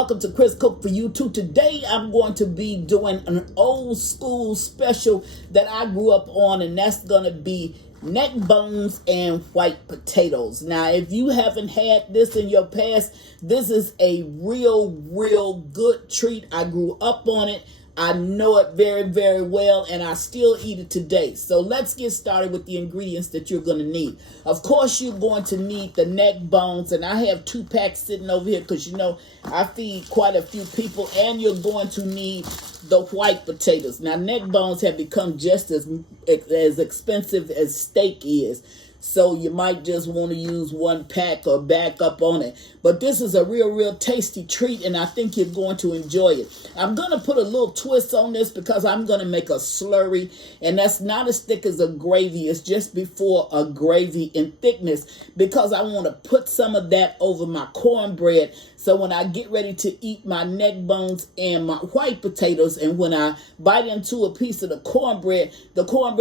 Welcome to Chris Cook for YouTube. Today I'm going to be doing an old school special that I grew up on, and that's going to be neck bones and white potatoes. Now, if you haven't had this in your past, this is a real good treat. I grew up on it. I know it very well, and I still eat it today. So let's get started with the ingredients that you're going to need. Of course, you're going to need the neck bones, and I have 2 packs sitting over here because, you know, I feed quite a few people, and you're going to need the white potatoes. Now, neck bones have become just as expensive as steak is. So you might just want to use 1 pack or back up on it. But this is a real tasty treat, and I think you're going to enjoy it. I'm going to put a little twist on this because I'm going to make a slurry, and that's not as thick as a gravy. It's just before a gravy in thickness because I want to put some of that over my cornbread. So when I get ready to eat my neck bones and my white potatoes, and when I bite into a piece of the cornbread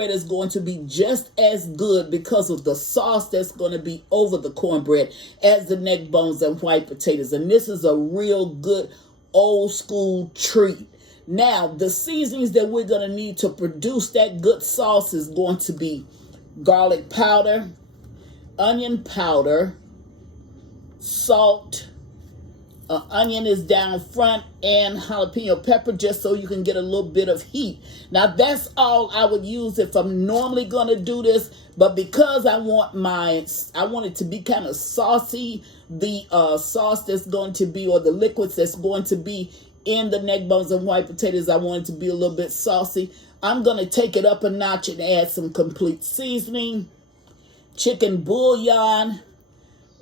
is going to be just as good because of the sauce that's going to be over the cornbread as the neck bones and white potatoes. And this is a real good old school treat. Now, the seasonings that we're going to need to produce that good sauce is going to be garlic powder, onion powder, salt. Onion is down front, and jalapeno pepper just so you can get a little bit of heat. Now, that's all I would use if I'm normally going to do this, but because I want it to be kind of saucy, the sauce that's going to be, or the liquids that's going to be in the neck bones and white potatoes, I want it to be a little bit saucy. I'm going to take it up a notch and add some complete seasoning, chicken bouillon,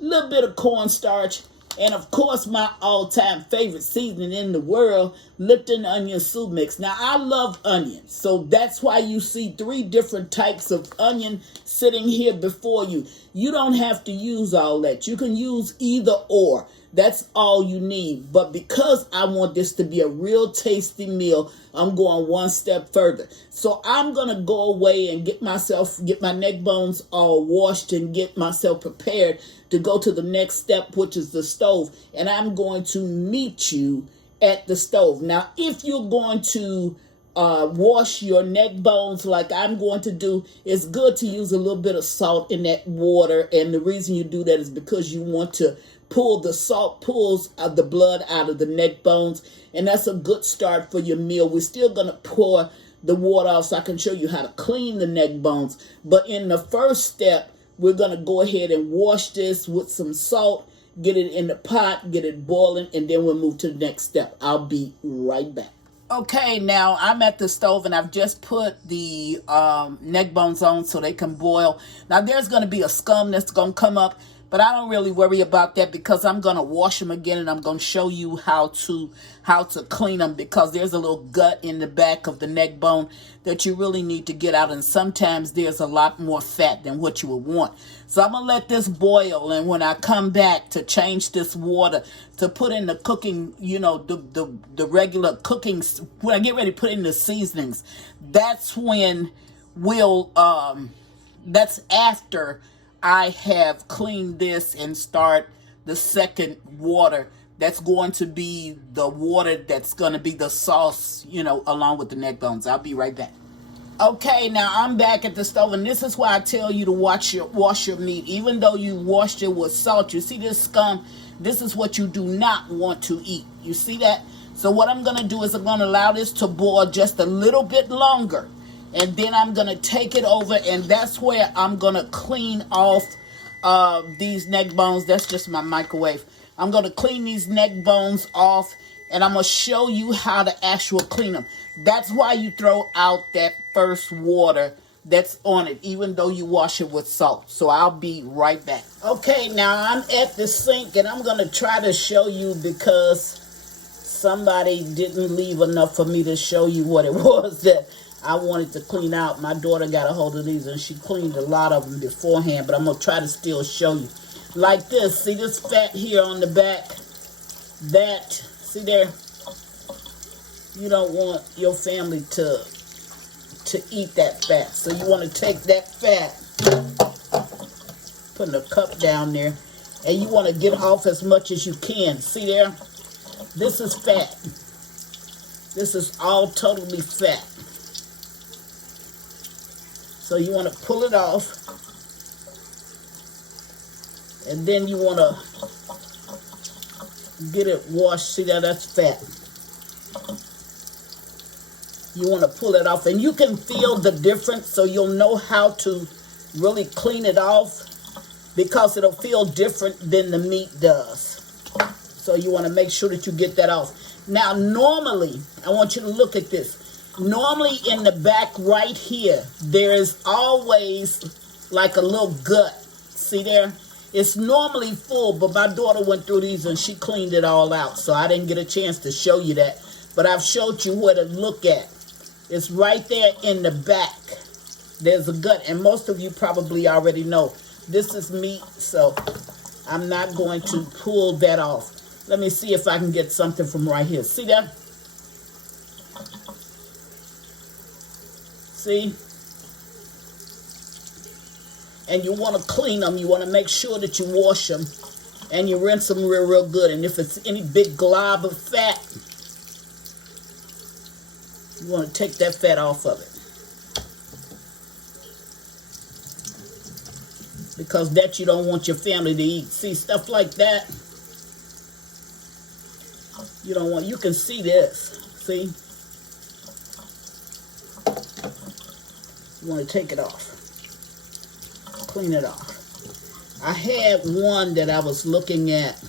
a little bit of cornstarch, and of course, my all-time favorite seasoning in the world, Lipton onion soup mix. Now, I love onions, so that's why you see 3 different types of onion sitting here before you. You don't have to use all that. You can use either or. That's all you need. But because I want this to be a real tasty meal, I'm going 1 step further. So I'm going to go away and get my neck bones all washed and get myself prepared to go to the next step, which is the stove. And I'm going to meet you at the stove. Now, if you're going to wash your neck bones like I'm going to do, it's good to use a little bit of salt in that water. And the reason you do that is because you want to the salt pulls the blood out of the neck bones, and that's a good start for your meal. We're still going to pour the water off so I can show you how to clean the neck bones. But in the first step, we're going to go ahead and wash this with some salt, get it in the pot, get it boiling, and then we'll move to the next step. I'll be right back. Okay, now I'm at the stove, and I've just put the neck bones on so they can boil. Now, there's going to be a scum that's going to come up, but I don't really worry about that because I'm going to wash them again, and I'm going to show you how to clean them because there's a little gut in the back of the neck bone that you really need to get out, and sometimes there's a lot more fat than what you would want. So I'm going to let this boil, and when I come back to change this water, to put in the cooking, you know, the regular cooking, when I get ready to put in the seasonings, that's when that's after I have cleaned this and start the second water. That's going to be the water that's going to be the sauce, you know, along with the neck bones. I'll be right back. Okay, now I'm back at the stove, and this is why I tell you to wash your meat. Even though you washed it with salt, you see this scum? This is what you do not want to eat. You see that? So what I'm going to do is I'm going to allow this to boil just a little bit longer. And then I'm going to take it over, and that's where I'm going to clean off these neck bones. That's just my microwave. I'm going to clean these neck bones off, and I'm going to show you how to actually clean them. That's why you throw out that first water that's on it, even though you wash it with salt. So I'll be right back. Okay, now I'm at the sink, and I'm going to try to show you because somebody didn't leave enough for me to show you what it was that I wanted to clean out. My daughter got a hold of these, and she cleaned a lot of them beforehand, but I'm going to try to still show you. Like this. See this fat here on the back? That, see there? You don't want your family to eat that fat. So you want to take that fat, put in a cup down there, and you want to get off as much as you can. See there? This is fat. This is all totally fat. So you want to pull it off. And then you want to get it washed. See that? That's fat. You want to pull it off. And you can feel the difference, so you'll know how to really clean it off, because it'll feel different than the meat does. So you want to make sure that you get that off. Now, normally, I want you to look at this. Normally in the back right here, there is always like a little gut. See there? It's normally full, but my daughter went through these and she cleaned it all out. So I didn't get a chance to show you that. But I've showed you where to look at. It's right there in the back. There's a gut. And most of you probably already know. This is meat, so I'm not going to pull that off. Let me see if I can get something from right here. See that? See? And you want to clean them. You want to make sure that you wash them. And you rinse them real, real good. And if it's any big glob of fat, you want to take that fat off of it. Because that you don't want your family to eat. See, stuff like that, you don't want. You can see this. See? You want to take it off. Clean it off. I had one that I was looking at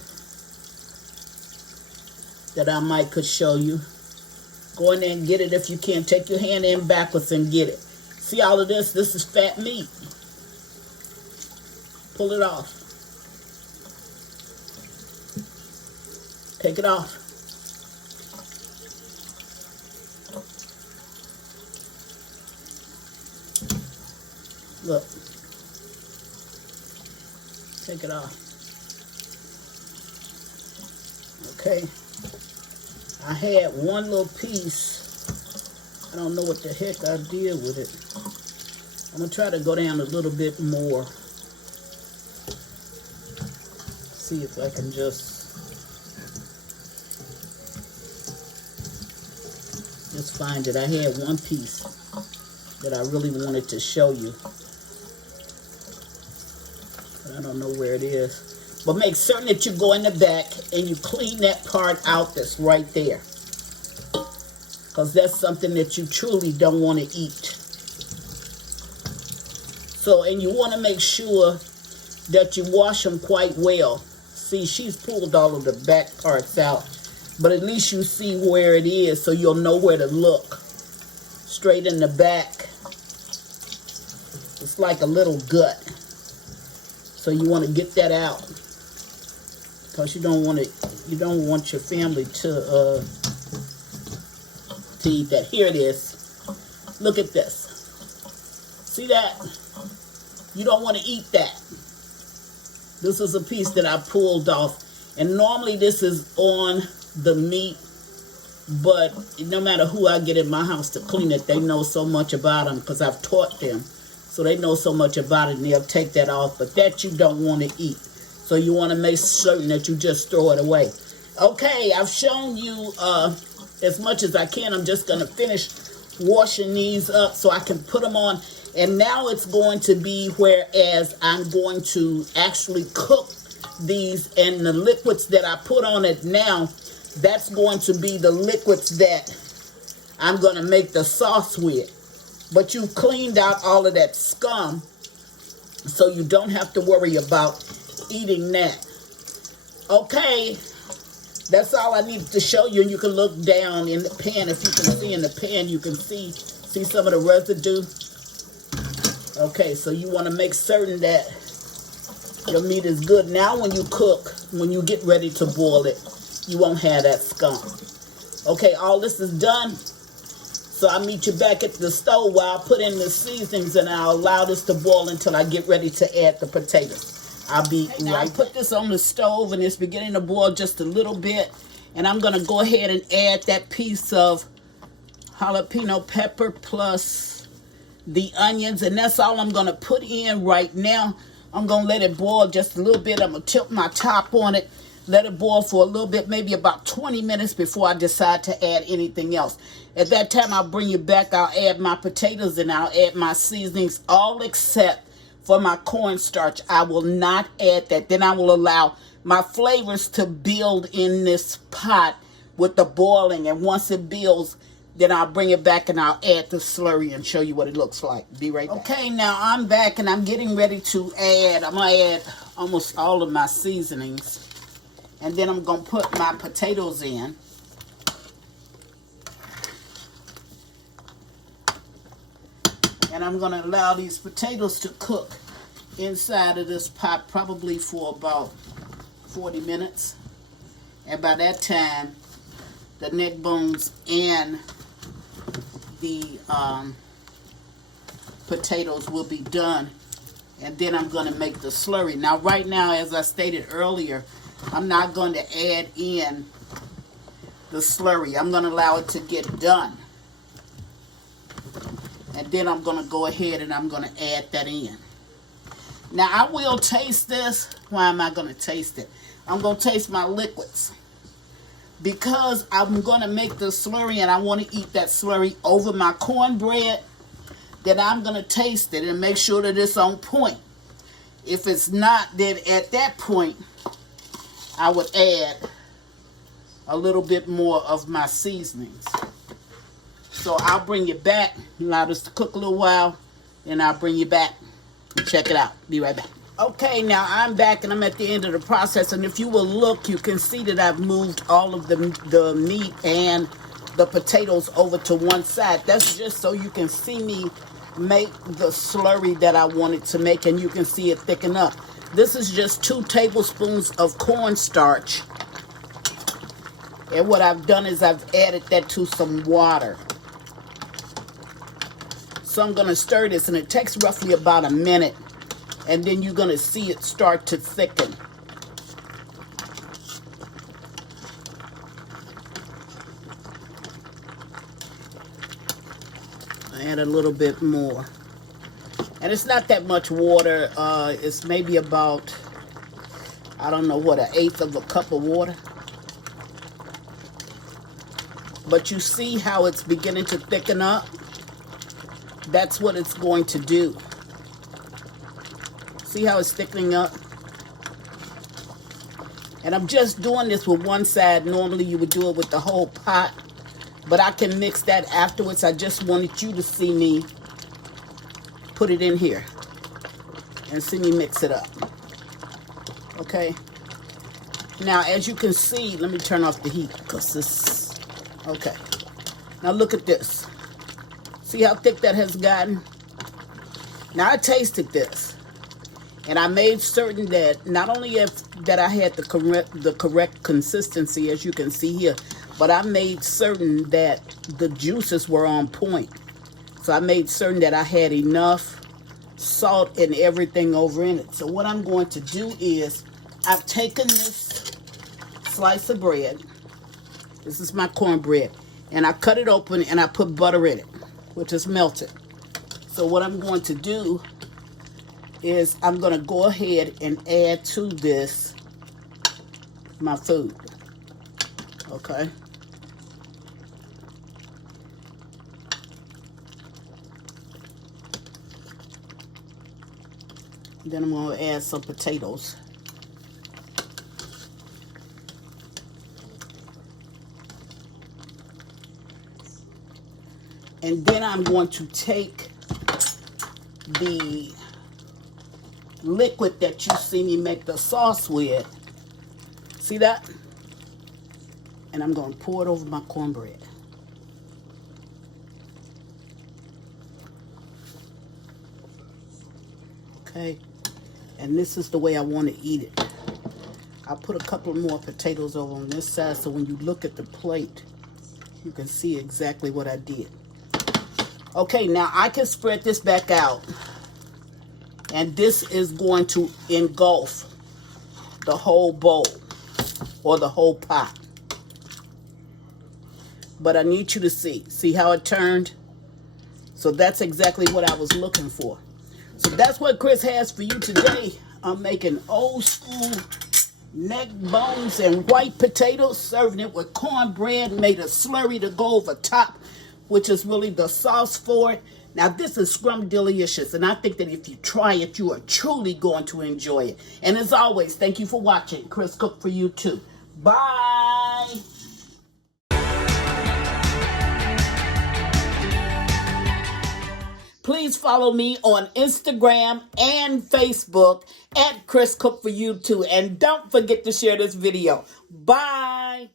that I might could show you. Go in there and get it if you can. Take your hand in backwards and get it. See all of this? This is fat meat. Pull it off. Take it off. Look. Take it off. Okay. I had one little piece. I don't know what the heck I did with it. I'm going to try to go down a little bit more. See if I can just find it. I had one piece that I really wanted to show you. But I don't know where it is. But make certain that you go in the back and you clean that part out that's right there. Because that's something that you truly don't want to eat. So, and you want to make sure that you wash them quite well. See, she's pulled all of the back parts out. But at least you see where it is, so you'll know where to look. Straight in the back. It's like a little gut. So you want to get that out. Because you don't want your family to eat that. Here it is. Look at this. See that? You don't want to eat that. This is a piece that I pulled off. And normally this is on the meat. But no matter who I get in my house to clean it, they know so much about them because I've taught them. So they know so much about it and they'll take that off. But that you don't want to eat. So you want to make certain that you just throw it away. Okay, I've shown you as much as I can. I'm just going to finish washing these up so I can put them on. And now it's going to be whereas I'm going to actually cook these, and the liquids that I put on it now, that's going to be the liquids that I'm going to make the sauce with. But you've cleaned out all of that scum, so you don't have to worry about eating that. Okay, that's all I needed to show you. And you can look down in the pan. If you can see in the pan, you can see some of the residue. Okay, so you want to make certain that your meat is good. Now when you cook, when you get ready to boil it, you won't have that scum. Okay, all this is done. So I'll meet you back at the stove while I put in the seasonings, and I'll allow this to boil until I get ready to add the potatoes. I'll be right. I put this on the stove and it's beginning to boil just a little bit. And I'm going to go ahead and add that piece of jalapeno pepper plus the onions, and that's all I'm going to put in right now. I'm going to let it boil just a little bit. I'm going to tilt my top on it, Let it boil for a little bit, maybe about 20 minutes before I decide to add anything else. At that time, I'll bring you back. I'll add my potatoes and I'll add my seasonings, all except for my cornstarch. I will not add that. Then I will allow my flavors to build in this pot with the boiling. And once it builds, then I'll bring it back and I'll add the slurry and show you what it looks like. Be right back. Okay, now I'm back and I'm getting ready to add, I'm going to add almost all of my seasonings. And then I'm going to put my potatoes in. And I'm going to allow these potatoes to cook inside of this pot probably for about 40 minutes. And by that time, the neck bones and the potatoes will be done. And then I'm going to make the slurry. Now, right now, as I stated earlier, I'm not going to add in the slurry. I'm going to allow it to get done. And then I'm going to go ahead and I'm going to add that in. Now, I will taste this. Why am I going to taste it? I'm going to taste my liquids. Because I'm going to make the slurry and I want to eat that slurry over my cornbread, then I'm going to taste it and make sure that it's on point. If it's not, then at that point, I would add a little bit more of my seasonings. So I'll bring you back, allow this to cook a little while, and I'll bring you back. Check it out. Be right back. Okay, now I'm back and I'm at the end of the process. And if you will look, you can see that I've moved all of the meat and the potatoes over to one side. That's just so you can see me make the slurry that I wanted to make, and you can see it thicken up. This is just 2 tablespoons of cornstarch. And what I've done is I've added that to some water. So I'm going to stir this, and it takes roughly about a minute. And then you're going to see it start to thicken. Add a little bit more. And it's not that much water. It's maybe about, I don't know what, 1/8 of a cup of water. But you see how it's beginning to thicken up? That's what it's going to do. See how it's thickening up? And I'm just doing this with one side. Normally you would do it with the whole pot. But I can mix that afterwards. I just wanted you to see me put it in here and see me mix it up. Okay. Now, as you can see, let me turn off the heat because this, okay. Now look at this. See how thick that has gotten? Now I tasted this, and I made certain that not only that I had the correct consistency, as you can see here, but I made certain that the juices were on point. So I made certain that I had enough salt and everything over in it. So what I'm going to do is I've taken this slice of bread. This is my cornbread. And I cut it open and I put butter in it, which is melted. So what I'm going to do is I'm going to go ahead and add to this my food. Okay. Then I'm going to add some potatoes. And then I'm going to take the liquid that you see me make the sauce with. See that? And I'm going to pour it over my cornbread. Okay. And this is the way I want to eat it. I'll put a couple more potatoes over on this side so when you look at the plate, you can see exactly what I did. Okay, now I can spread this back out. And this is going to engulf the whole bowl or the whole pot. But I need you to see how it turned? So that's exactly what I was looking for. So that's what Chris has for you today. I'm making old school neck bones and white potatoes, serving it with cornbread, made a slurry to go over top, which is really the sauce for it. Now, this is scrum-delicious, and I think that if you try it, you are truly going to enjoy it. And as always, thank you for watching. Chris Cook for you too. Bye. Please follow me on Instagram and Facebook at Chris Cook for you too. And don't forget to share this video. Bye.